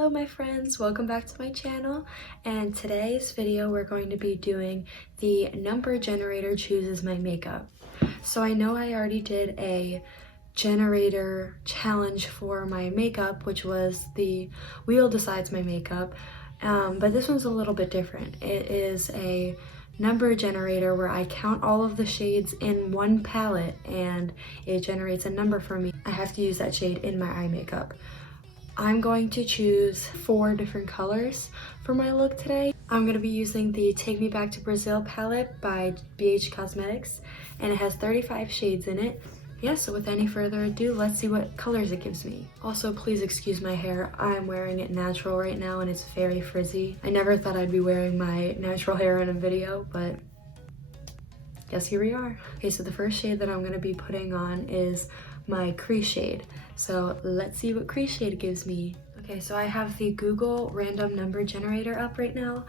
Hello my friends, welcome back to my channel, and today's video we're going to be doing the number generator chooses my makeup. So I know I already did a generator challenge for my makeup, which was the wheel decides my makeup, but this one's a little bit different. It is a number generator where I count all of the shades in one palette and it generates a number for me. I have to use that shade in my eye makeup. I'm going to choose 4 different colors for my look today. I'm going to be using the Take Me Back to Brazil palette by BH Cosmetics, and it has 35 shades in it. Yeah, so with any further ado, let's see what colors it gives me. Also, please excuse my hair. I'm wearing it natural right now and it's very frizzy. I never thought I'd be wearing my natural hair in a video, but guess here we are. Okay, so the first shade that I'm going to be putting on is my crease shade. So let's see what crease shade gives me. Okay, so I have the Google random number generator up right now,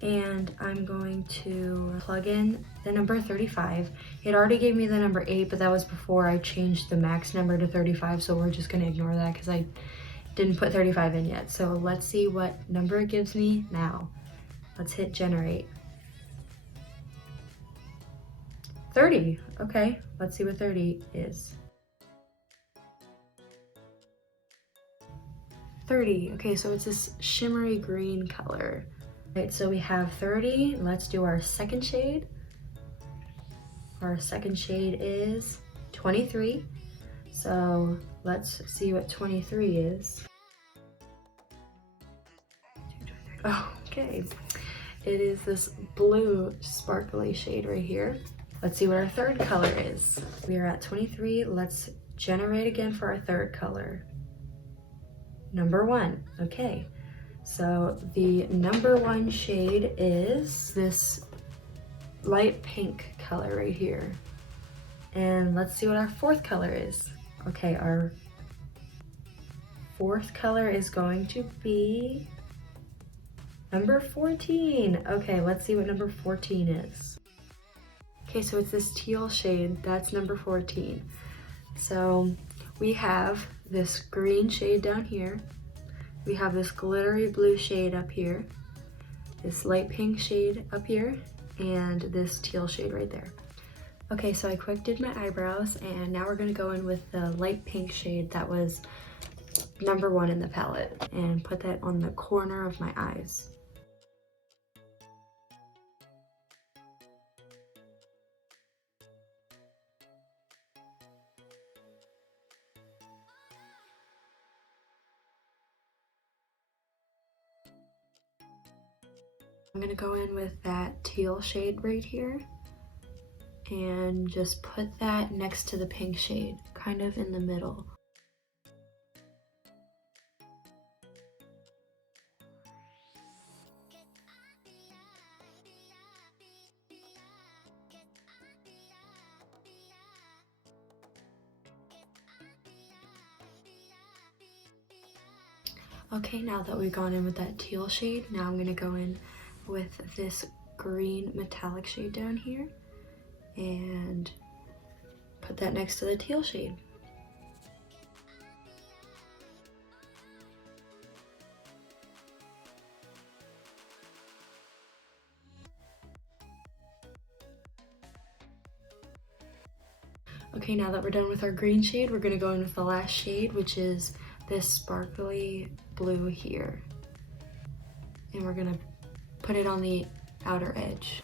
and I'm going to plug in the number 35. It already gave me the number 8, but that was before I changed the max number to 35, so we're just gonna ignore that because I didn't put 35 in yet. So let's see what number it gives me now. Let's hit generate. 30, okay, let's see what 30 is. 30, okay, so it's this shimmery green color. Right, so we have 30, let's do our second shade. Our second shade is 23, so let's see what 23 is. Okay, it is this blue sparkly shade right here. Let's see what our third color is. We are at 23, let's generate again for our third color. Number 1, okay. So the number 1 shade is this light pink color right here. And let's see what our fourth color is. Okay, our fourth color is going to be number 14. Okay, let's see what number 14 is. Okay, so it's this teal shade, that's number 14. So we have this green shade down here. We have this glittery blue shade up here, this light pink shade up here, and this teal shade right there. Okay, so I quick did my eyebrows, and now we're gonna go in with the light pink shade that was number 1 in the palette and put that on the corner of my eyes. I'm gonna go in with that teal shade right here and just put that next to the pink shade, kind of in the middle. Okay, now that we've gone in with that teal shade, now I'm gonna go in with this green metallic shade down here and put that next to the teal shade. Okay, now that we're done with our green shade, we're gonna go in with the last shade, which is this sparkly blue here. And we're gonna put it on the outer edge.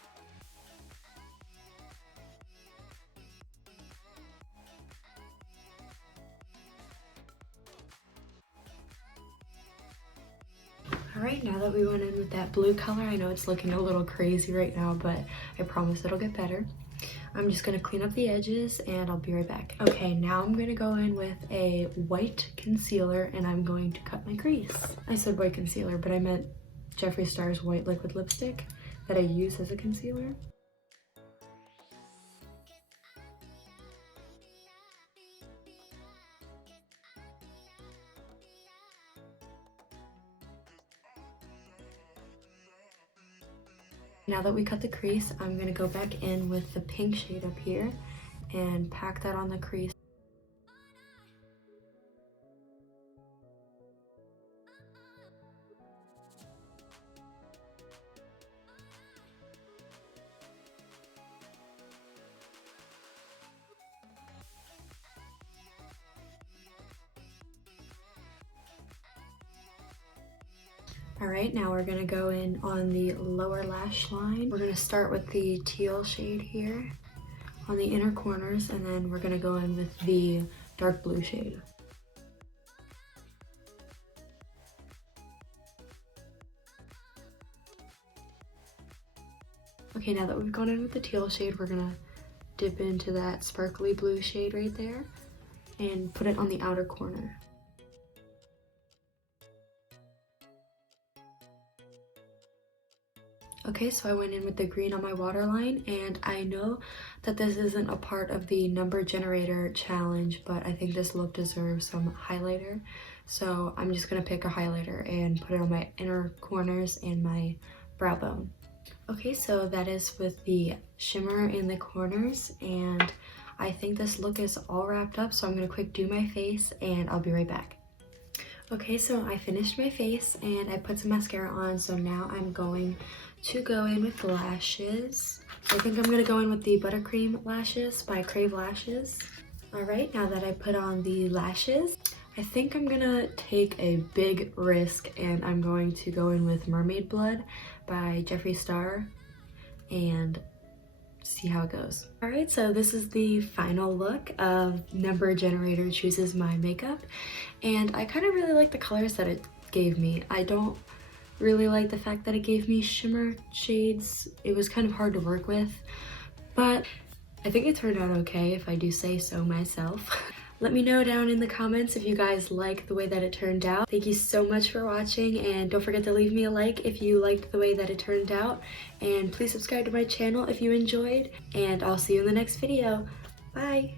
All right, now that we went in with that blue color, I know it's looking a little crazy right now, but I promise it'll get better. I'm just gonna clean up the edges and I'll be right back. Okay, now I'm gonna go in with a white concealer and I'm going to cut my crease. I said white concealer, but I meant Jeffree Star's white liquid lipstick that I use as a concealer. Now that we cut the crease, I'm gonna go back in with the pink shade up here and pack that on the crease. Alright, now we're gonna go in on the lower lash line. We're gonna start with the teal shade here on the inner corners, and then we're gonna go in with the dark blue shade. Okay, now that we've gone in with the teal shade, we're gonna dip into that sparkly blue shade right there and put it on the outer corner. Okay, so I went in with the green on my waterline, and I know that this isn't a part of the number generator challenge, but I think this look deserves some highlighter. So I'm just gonna pick a highlighter and put it on my inner corners and my brow bone. Okay, so that is with the shimmer in the corners, and I think this look is all wrapped up, so I'm gonna quick do my face and I'll be right back. Okay, so I finished my face and I put some mascara on, so now I'm going to go in with lashes. I think I'm gonna go in with the Buttercream Lashes by Crave Lashes. All right, now that I put on the lashes, I think I'm gonna take a big risk and I'm going to go in with Mermaid Blood by Jeffree Star and see how it goes. All right, so this is the final look of Number Generator Chooses My Makeup, and I kind of really like the colors that it gave me. I don't really like the fact that it gave me shimmer shades. It was kind of hard to work with, but I think it turned out okay if I do say so myself. Let me know down in the comments if you guys like the way that it turned out. Thank you so much for watching, and don't forget to leave me a like if you liked the way that it turned out, and please subscribe to my channel if you enjoyed, and I'll see you in the next video. Bye!